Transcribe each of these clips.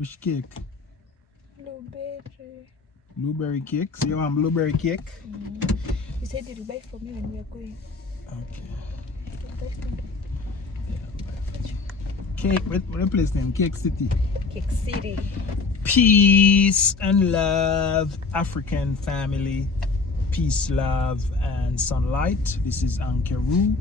Which cake? Blueberry. Blueberry cake. So you want blueberry cake? You said you'll buy for me when we are going. Okay. Yeah, Cake, what the place name? Cake City. Cake City. Peace and love, African family. Peace, love, and sunlight. This is Ankeru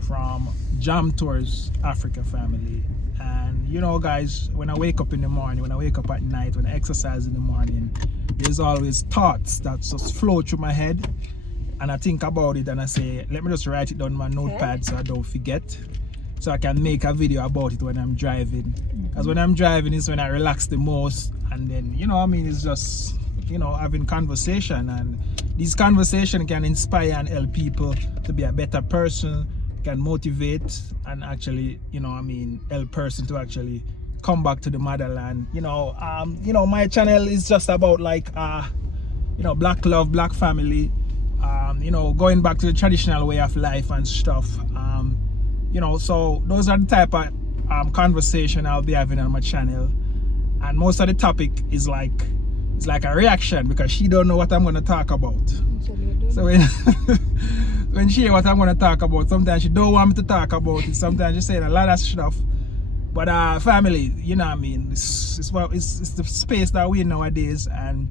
from Jam Tours Africa family. And you know, guys, when I wake up in the morning, when I wake up at night, when I exercise in the morning, there's always thoughts that just flow through my head. And I think about it and I say, let me just write it down on my notepad so I don't forget. So I can make a video about it when I'm driving. Because when I'm driving is when I relax the most. And then, you know, I mean, it's just, you know, having conversation. And this conversation can inspire and help people to be a better person, can motivate and actually, you know, I mean, help person to actually come back to the motherland. You know, my channel is just about like, you know, black love, black family, you know, going back to the traditional way of life and stuff. You know, so those are the type of conversation I'll be having on my channel. And most of the topic is like, it's like a reaction because she don't know what I'm going to talk about. So when she hear what I'm going to talk about, sometimes she don't want me to talk about it. Sometimes she saying a lot of stuff. But family, you know what I mean? It's the space that we're in nowadays, and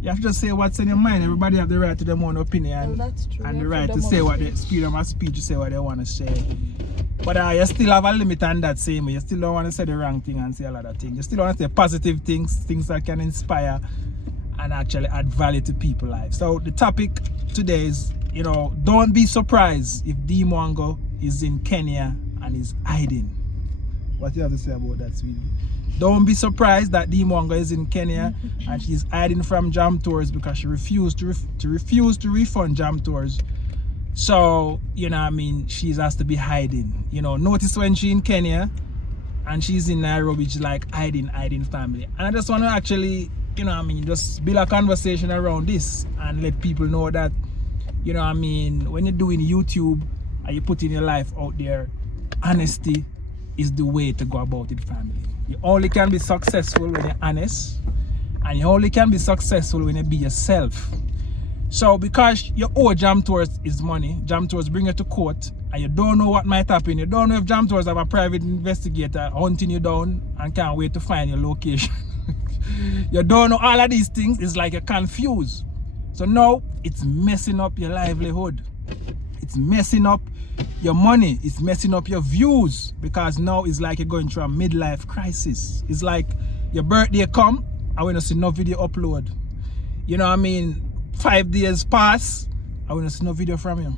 you have to just say what's in your mind. Everybody have the right to their own opinion. Well, that's true. And the right to say what they freedom of speech, to say what they want to say. But you still have a limit on that same way. You still don't want to say the wrong thing and say a lot of things. You still want to say positive things, things that can inspire and actually add value to people's lives. So the topic today is, you know, don't be surprised if D Mwango is in Kenya and is hiding. What do you have to say about that, sweetie? Don't be surprised that D Mwango is in Kenya and she's hiding from Jam Tours because she refused to refund Jam Tours. So, you know what I mean, she has to be hiding. You know, notice when she's in Kenya and she's in Nairobi, she's like hiding family. And I just want to actually, you know what I mean, just build a conversation around this and let people know that, you know what I mean, when you're doing YouTube and you're putting your life out there, honesty is the way to go about it, family. You only can be successful when you're honest, and you only can be successful when you be yourself. So because you owe Jam Tours is money, Jam Tours bring you to court, and you don't know what might happen. You don't know if Jam Tours have a private investigator hunting you down and can't wait to find your location. You don't know all of these things. It's like you're confused. So now it's messing up your livelihood. It's messing up your money. It's messing up your views, because now it's like you're going through a midlife crisis. It's like your birthday come, I want to see no video upload. You know what I mean? 5 days pass, I want to see no video from you.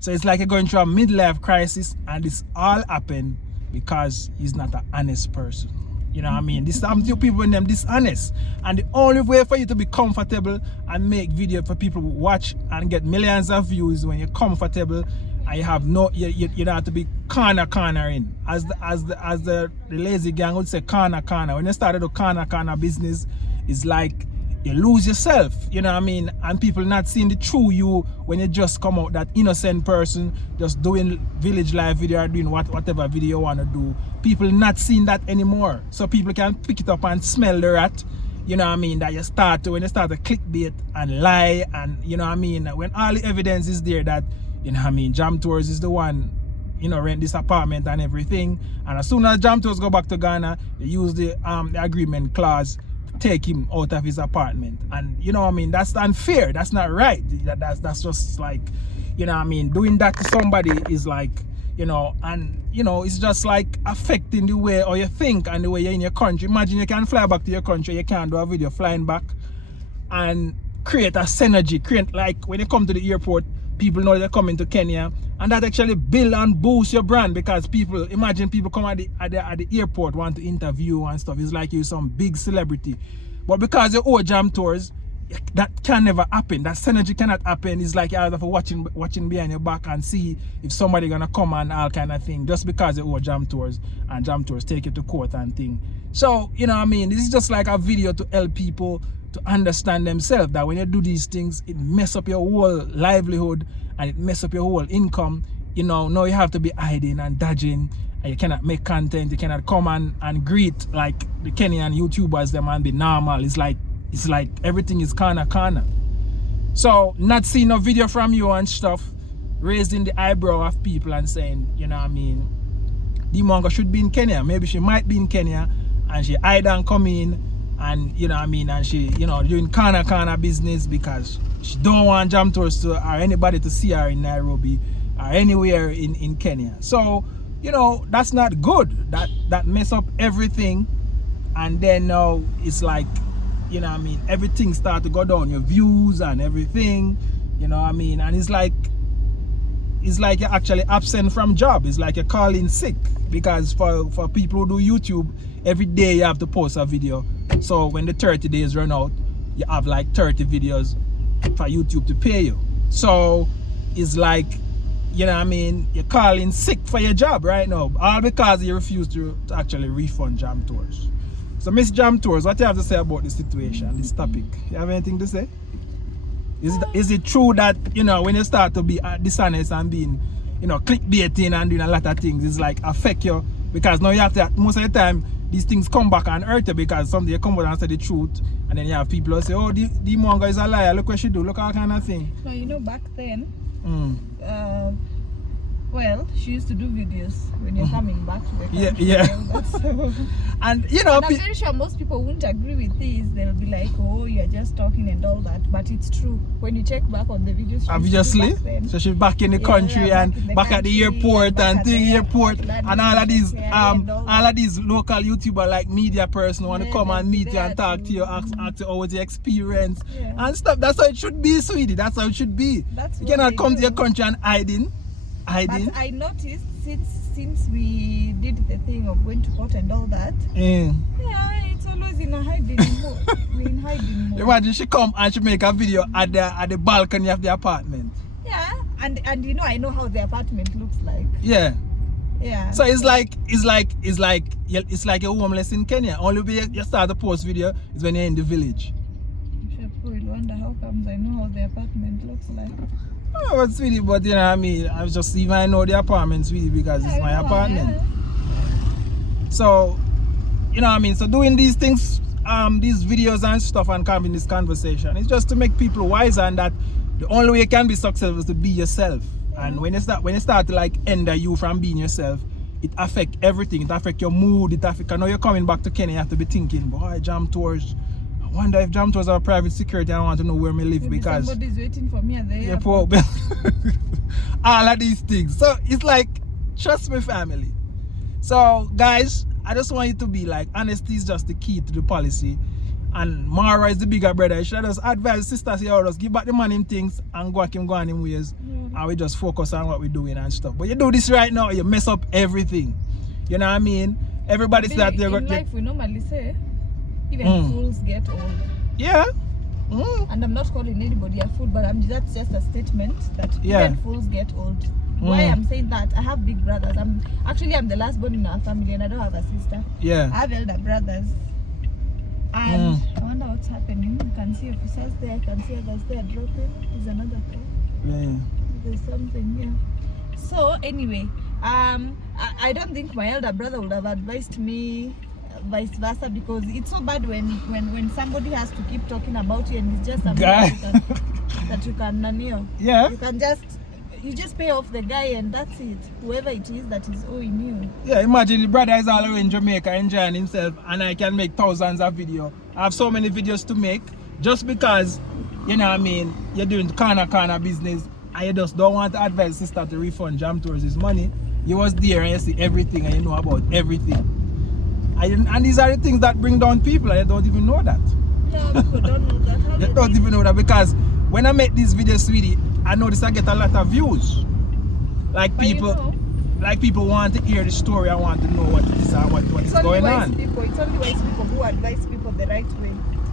So it's like you're going through a midlife crisis, and this all happened because he's not an honest person. You know what I mean? This happens to people when they're dishonest. And the only way for you to be comfortable and make video for people to watch and get millions of views when you're comfortable and you have no, you don't have to be cornering. As the lazy gang would say, corner. When you started the corner business, it's like you lose yourself, you know what I mean? And people not seeing the true you when you just come out that innocent person, just doing village life video or doing whatever video you want to do. People not seeing that anymore. So people can pick it up and smell the rat, you know what I mean? That when you start to clickbait and lie, and you know what I mean? When all the evidence is there that, you know what I mean, Jam Tours is the one, you know, rent this apartment and everything. And as soon as Jam Tours go back to Ghana, they use the agreement clause, take him out of his apartment. And you know what I mean, that's unfair, that's not right. That's just like, you know what I mean, doing that to somebody is like, you know, and you know, it's just like affecting the way or you think and the way you're in your country. Imagine you can fly back to your country, you can't do a video flying back and create a synergy, create like when you come to the airport, people know they're coming to Kenya, and that actually build and boost your brand, because people, imagine people come at the airport, want to interview and stuff. It's like you're some big celebrity. But because you owe Jam Tours, that can never happen. That synergy cannot happen. It's like you have to watching behind your back and see if somebody gonna come and all kind of thing, just because you owe Jam Tours and Jam Tours take you to court and thing. So, you know what I mean, this is just like a video to help people to understand themselves, that when you do these things, it mess up your whole livelihood and it mess up your whole income. you know, now you have to be hiding and dodging, and you cannot make content, you cannot come and greet like the Kenyan YouTubers them and be normal. It's like everything is kinda. So not seeing no video from you and stuff, raising the eyebrow of people and saying, you know what I mean, D'mongo should be in Kenya. Maybe she might be in Kenya and she hide and come in, and you know what I mean, and she, you know, doing kinda business because she don't want Jam Tours to or anybody to see her in Nairobi or anywhere in Kenya. So, you know, that's not good. That mess up everything. And then now it's like, you know what I mean, everything start to go down, your views and everything, you know what I mean, and it's like you're actually absent from job. It's like you're calling sick, because for people who do YouTube, every day you have to post a video. So when the 30 days run out, you have like 30 videos for YouTube to pay you. So it's like, you know what I mean, you're calling sick for your job right now, all because you refuse to actually refund Jam Tours. So Miss Jam Tours, what do you have to say about this situation, this topic? You have anything to say? Is it true that, you know, when you start to be dishonest and being, you know, clickbaiting and doing a lot of things, it's like affect you, because now you have to, most of the time these things come back and hurt you, because someday you come out and say the truth, and then you have people who say, oh, D'mongo is a liar, look what she do, look all kind of thing. No, you know, back then, well, she used to do videos when you're coming back to the country. Yeah. And you know, and I'm very sure most people wouldn't agree with this. They'll be like, oh, you're just talking and all that. But it's true. When you check back on the videos, obviously, so she's back in the country and back at the airport and the airport, and all of these all of these local YouTuber like media person want to come and meet you and talk to you, ask you how was your experience and stuff. That's how it should be, sweetie. That's how it should be. You cannot come to your country and hiding. But I noticed since we did the thing of going to court and all that, it's always in a hiding mode. We're in hiding mode. Imagine she come and she make a video at the balcony of the apartment. Yeah, and you know, I know how the apartment looks like. Yeah. Yeah. So it's like you're homeless in Kenya. Only way you start to post video is when you're in the village. People will wonder how comes I know how the apartment looks like. Oh, but sweetie, but you know what I mean, I just even I know the apartment, sweetie, because it's my apartment. Yeah. So, you know what I mean, so doing these things, these videos and stuff and having this conversation, it's just to make people wiser, and that the only way you can be successful is to be yourself. And when you start to like hinder you from being yourself, it affects everything. It affects your mood, it affects, I know you're coming back to Kenya, you have to be thinking, boy, Jam Tours, I wonder if Jam Tours are private security. I want to know where me live. Maybe because somebody's waiting for me at the airport. All of these things. So it's like, trust me, family. So guys, I just want you to be like, honesty is just the key to the policy, and Mara is the bigger brother. You should just advise sisters here, just give back the man him things and go on him ways, and we just focus on what we're doing and stuff. But you do this right now, you mess up everything. You know what I mean? Everybody says that they're in life we normally say, even fools get old. Yeah. And I'm not calling anybody a fool, but that's just a statement that even fools get old. Why I'm saying that, I have big brothers. I'm the last born in our family, and I don't have a sister. Yeah. I have elder brothers. And I wonder what's happening. You can see officers there, I can see others there dropping. There's another thing. Yeah. There's something here. So anyway, I don't think my elder brother would have advised me vice versa, because it's so bad when somebody has to keep talking about you, and it's just a guy that you can you just pay off the guy, and that's it, whoever it is that is owing you. Yeah, imagine the brother is all in Jamaica enjoying himself, and I can make thousands of videos. I have so many videos to make, just because, you know what I mean, you're doing corner business, and you just don't want to advise sister to refund Jam Tours his money. You was there and you see everything, and you know about everything. And these are the things that bring down people, and they don't even know that. Yeah, people don't know that. They don't even know that, because when I make these videos, sweetie, I notice I get a lot of views. Like people want to hear the story, I want to know what it is or what is going on. It's only wise people who advise people the right way.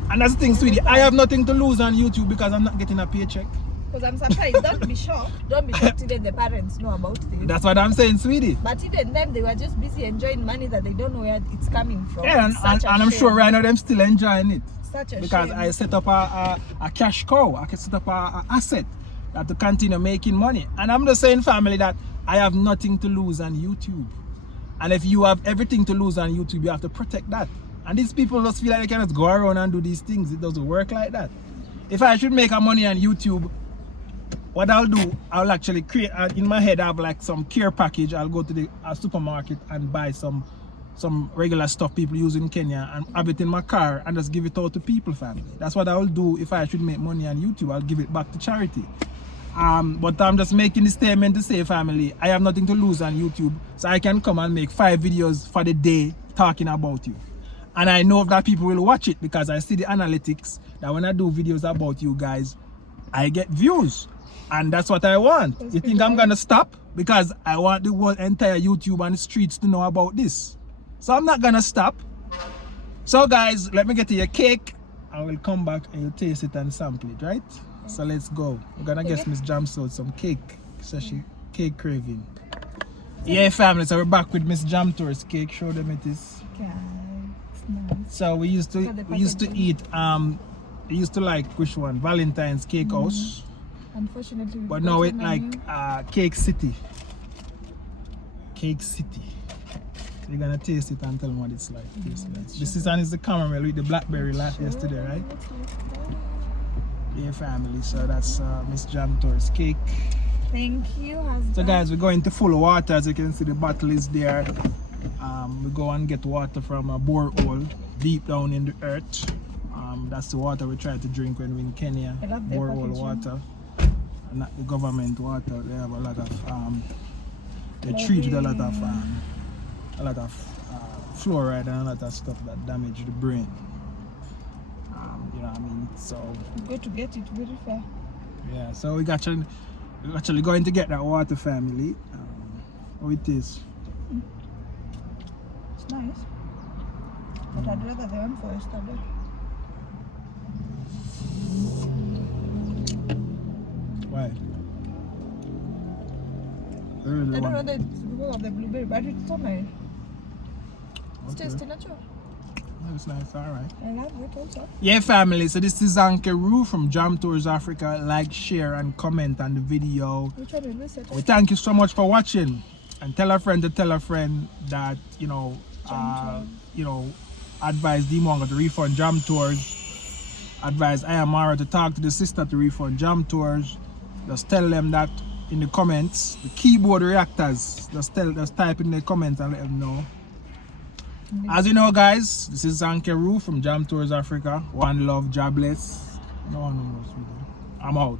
And that's the thing, sweetie, I have nothing to lose on YouTube because I'm not getting a paycheck. Because I'm surprised. Don't be shocked even the parents know about this. That's what I'm saying, sweetie. But even then, they were just busy enjoying money that they don't know where it's coming from. Yeah, and I'm sure right now they're still enjoying it. Such a because shame. I set up a cash cow. I can set up a asset to continue making money. And I'm just saying, family, that I have nothing to lose on YouTube. And if you have everything to lose on YouTube, you have to protect that. And these people just feel like they can just go around and do these things. It doesn't work like that. If I should make a money on YouTube, what I'll do, I'll actually create, in my head I have like some care package. I'll go to the supermarket and buy some regular stuff people use in Kenya and have it in my car and just give it out to people, family. That's what I will do if I should make money on YouTube. I'll give it back to charity. But I'm just making the statement to say, family, I have nothing to lose on YouTube, so I can come and make 5 videos for the day talking about you. And I know that people will watch it because I see the analytics that when I do videos about you guys, I get views. And that's what I want. You think I'm gonna stop? Because I want the whole entire YouTube and the streets to know about this. So I'm not gonna stop. So guys, let me get to your cake. I will come back and you'll taste it and sample it, right? So let's go. We're gonna get Miss Jamsod some cake. So she cake craving. Yeah, family. So we're back with Miss Jamtour's cake. Show them it is. Okay, it's nice. So we used to eat we used to like which one? Valentine's Cake House. Unfortunately, but now it like Cake City. Cake City. So you're gonna taste it and tell them what it's like. This is the caramel with the blackberry yesterday, right? Yeah, family. So that's Miss Jamtour's cake. Thank you, husband. So guys, we're going to full of water. As you can see, the bottle is there. We go and get water from a borehole deep down in the earth. That's the water we try to drink when we're in Kenya. I love borehole water, not the government water. They have a lot of they treat with a lot of fluoride and a lot of stuff that damage the brain. You know what I mean? So go to get it very fair. Yeah, so we're actually going to get that water, family. How it is? It's nice, but I'd rather the one for yesterday. Why? I don't know whether it's because of the blueberry, but it's so nice. It's tasty, natural. That's nice, alright. I love it also. Yeah, family, so this is Ankeru from Jamtours Africa. Like, share, and comment on the video. Which one will we set up? We thank you so much for watching. And tell a friend to tell a friend that, advise Demwanga to refund Jamtours. Advise Ayamara to talk to the sister to refund Jamtours. Just tell them that in the comments. The keyboard reactors, just type in the comments and let them know. As you know, guys, this is Ankeru from Jamtours Africa. One love, jobless. No one knows. I'm out.